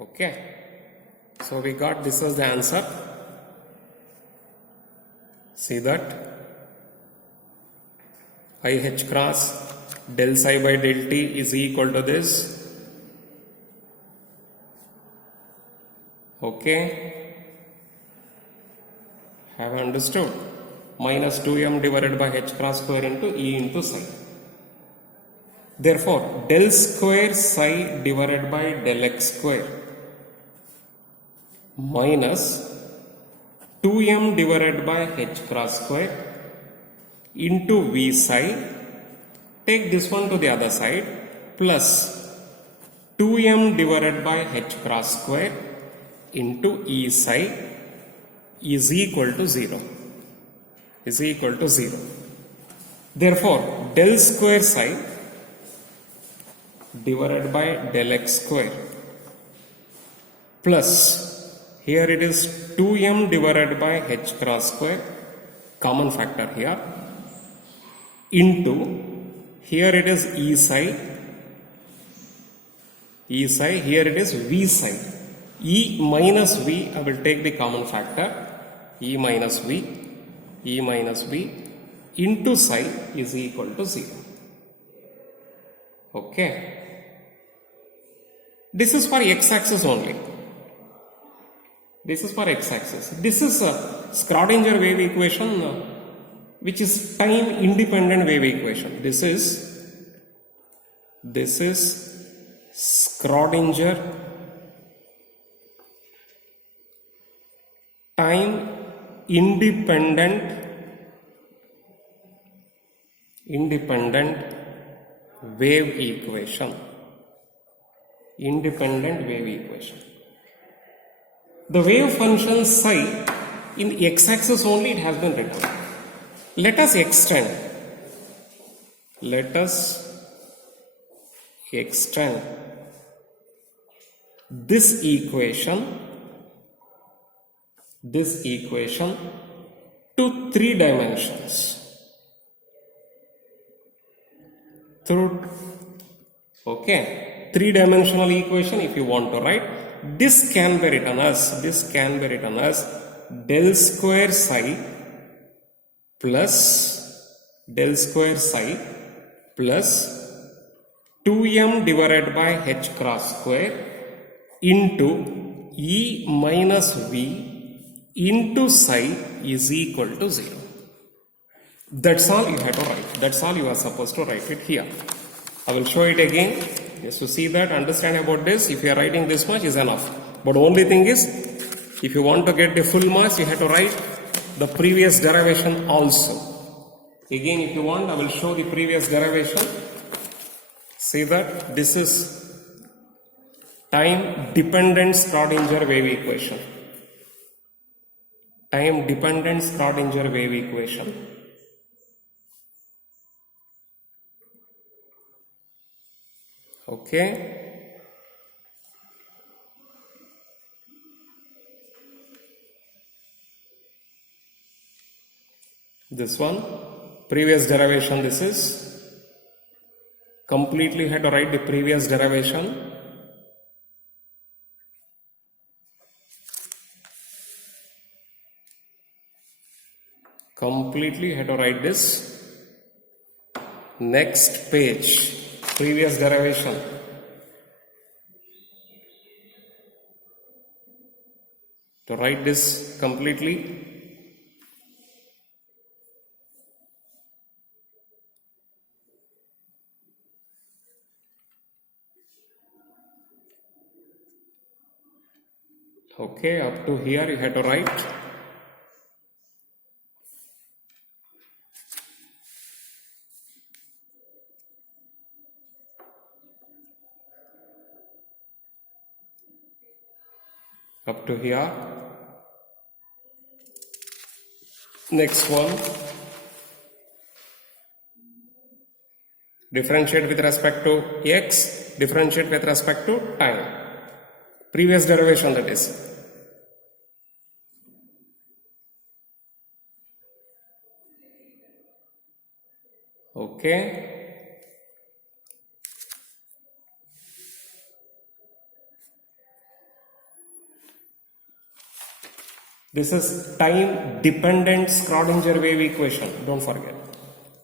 Okay, so we got this as the answer. See that IH cross del psi by del t is equal to this. Okay, have understood? Minus 2m divided by h cross square into E into psi. Therefore, del square psi divided by del x square minus 2m divided by h cross square into v psi. Take this one to the other side, plus 2m divided by h cross square into E psi is equal to 0. Is equal to 0. Therefore, del square psi divided by del x square plus, here it is 2m divided by h cross square, common factor here, into, here it is E psi, here it is v psi. E minus v, I will take the common factor, E minus v into psi is equal to 0. Okay. This is for x-axis only. This is for x-axis. This is a Schrodinger wave equation, which is time independent wave equation. This is Schrodinger time independent wave equation. Independent wave equation. The wave function psi in the x-axis only it has been written. Let us extend this equation to 3 dimensions. Okay, 3-dimensional equation if you want to write. This can be written as del square psi plus 2m divided by h cross square into E minus v into psi is equal to 0. That's all you have to write. That's all you are supposed to write it here. I will show it again. Just to see that, understand about this. If you are writing this much is enough. But only thing is, if you want to get the full marks, you have to write the previous derivation also. Again, if you want, I will show the previous derivation. See that this is time dependent Schrodinger wave equation. Time dependent Schrodinger wave equation. Okay. This one, previous derivation, this is. Completely had to write the previous derivation. Completely had to write this. Next page. Previous derivation. To write this completely. Okay, up to here you have to write. Up to here. Next one. Differentiate with respect to x, differentiate with respect to time. Previous derivation, that is. Okay. This is time dependent Schrodinger wave equation. Don't forget.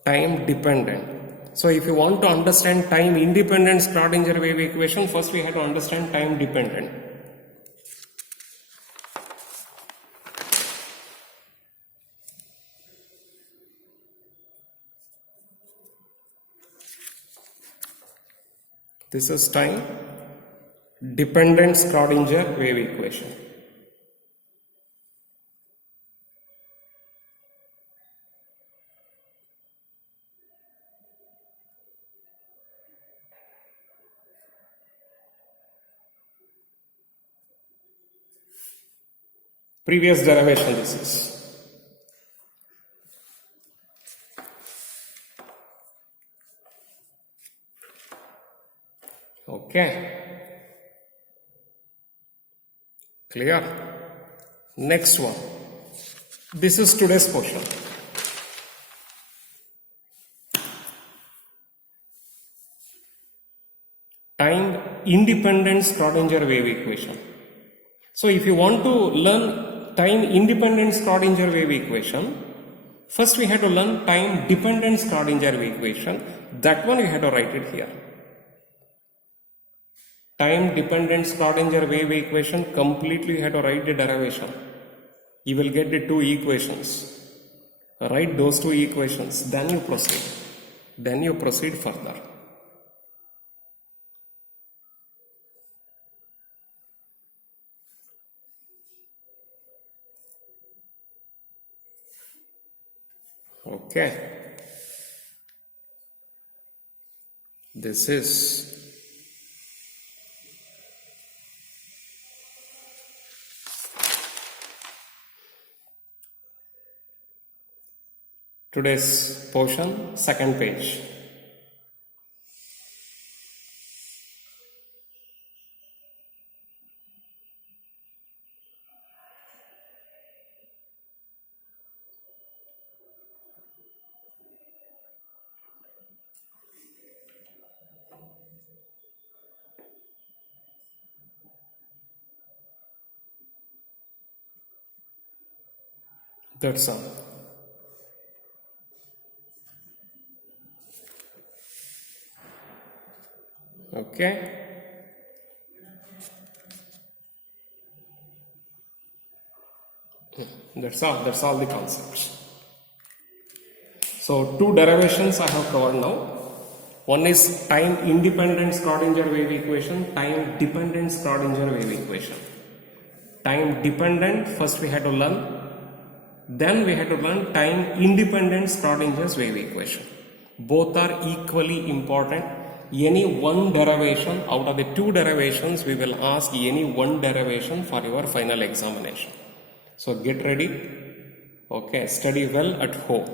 Time dependent. So if you want to understand time independent Schrodinger wave equation, first we have to understand time dependent. This is time dependent Schrodinger wave equation. Previous derivation this is. Okay. Clear? Next one. This is today's portion. Time independent Schrodinger wave equation. So if you want to learn time independent Schrodinger wave equation, first we have to learn time dependent Schrodinger wave equation. That one we have to write it here. Time dependent Schrodinger wave equation, completely you have to write the derivation. You will get the two equations. Write those two equations, then you proceed. Then you proceed further. Okay. This is today's portion, second page. That's all. Okay. That's all the concepts. So two derivations I have covered now. One is time independent Schrodinger wave equation, time dependent Schrodinger wave equation. Time dependent, first we had to learn. Then we had to learn time independent Schrodinger's wave equation. Both are equally important. Any one derivation, out of the two derivations, we will ask any one derivation for your final examination. So get ready. Okay, study well at home.